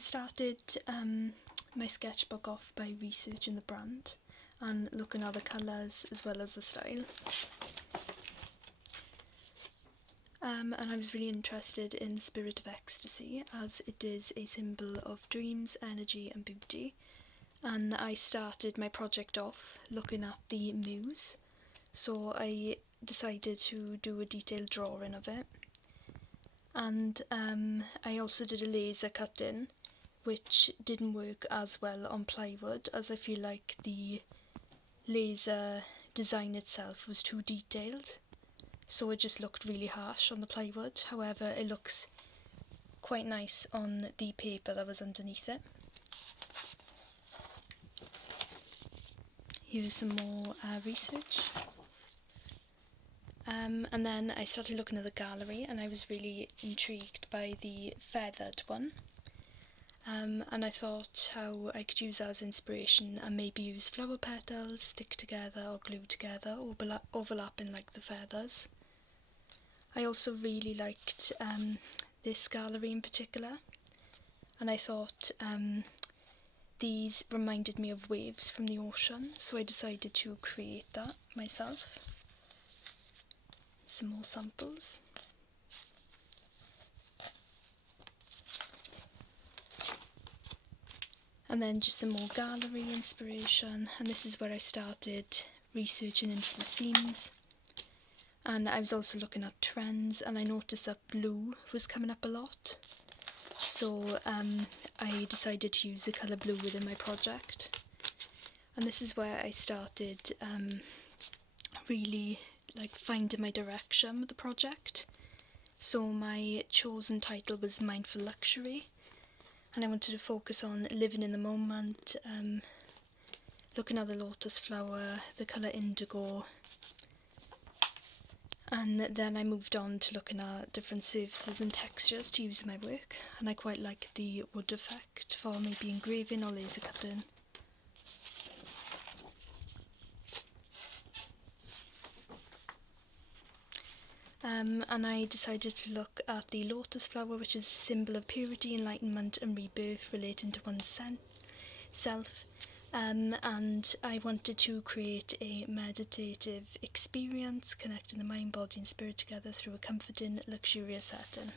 started my sketchbook off by researching the brand and looking at the colours as well as the style. And I was really interested in the spirit of ecstasy, as it is a symbol of dreams, energy and beauty. And I started my project off looking at the muse, so I decided to do a detailed drawing of it. And I also did a laser cutting, which didn't work as well on plywood, as I feel like the laser design itself was too detailed, so it just looked really harsh on the plywood. However, it looks quite nice on the paper that was underneath it. Here's some more research. And then I started looking at the gallery, and I was really intrigued by the feathered one. And I thought how I could use that as inspiration and maybe use flower petals, stick together or glue together, or overlapping like the feathers. I also really liked this gallery in particular, and I thought these reminded me of waves from the ocean, so I decided to create that myself. Some more samples. And then just some more gallery inspiration, and this is where I started researching into the themes. And I was also looking at trends, and I noticed that blue was coming up a lot. So I decided to use the colour blue within my project. And this is where I started really finding my direction with the project. So my chosen title was Mindful Luxury, and I wanted to focus on living in the moment, looking at the lotus flower, the colour indigo, and then I moved on to looking at different surfaces and textures to use in my work, and I quite like the wood effect for maybe engraving or laser cutting. And I decided to look at the lotus flower, which is a symbol of purity, enlightenment and rebirth relating to one's self. And I wanted to create a meditative experience connecting the mind, body and spirit together through a comforting, luxurious setting.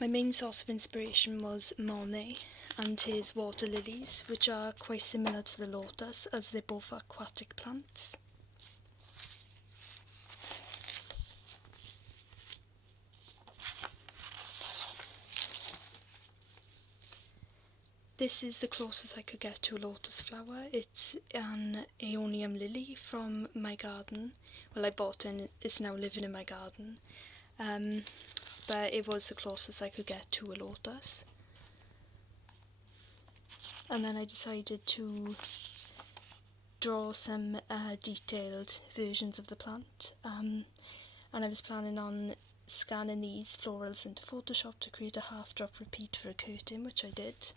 My main source of inspiration was Monet and his water lilies, which are quite similar to the lotus as they're both aquatic plants. This is the closest I could get to a lotus flower. It's an aeonium lily from my garden. Well, I bought it and it's now living in my garden. But it was the closest I could get to a lotus. And then I decided to draw some detailed versions of the plant. And I was planning on scanning these florals into Photoshop to create a half drop repeat for a curtain, which I did.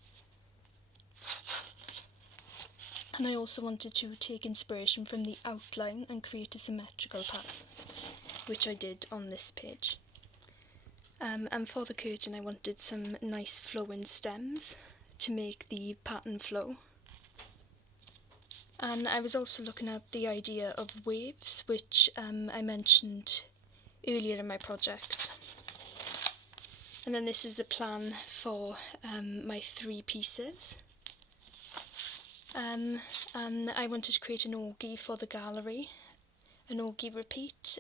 And I also wanted to take inspiration from the outline and create a symmetrical pattern, which I did on this page. And for the curtain I wanted some nice flowing stems to make the pattern flow. And I was also looking at the idea of waves, which I mentioned earlier in my project. And then this is the plan for my 3 pieces. And I wanted to create an orgy for the gallery, an orgy repeat,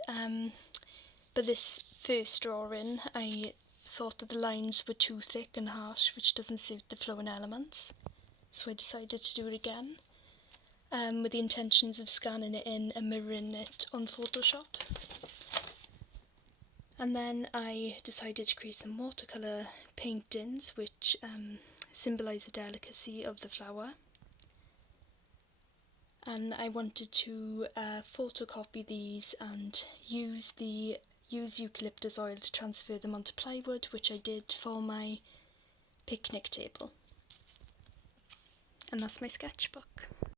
but this first drawing I thought that the lines were too thick and harsh, which doesn't suit the flowing elements, so I decided to do it again, with the intentions of scanning it in and mirroring it on Photoshop. And then I decided to create some watercolour paintings which symbolise the delicacy of the flower. And I wanted to photocopy these and use eucalyptus oil to transfer them onto plywood, which I did for my picnic table. And that's my sketchbook.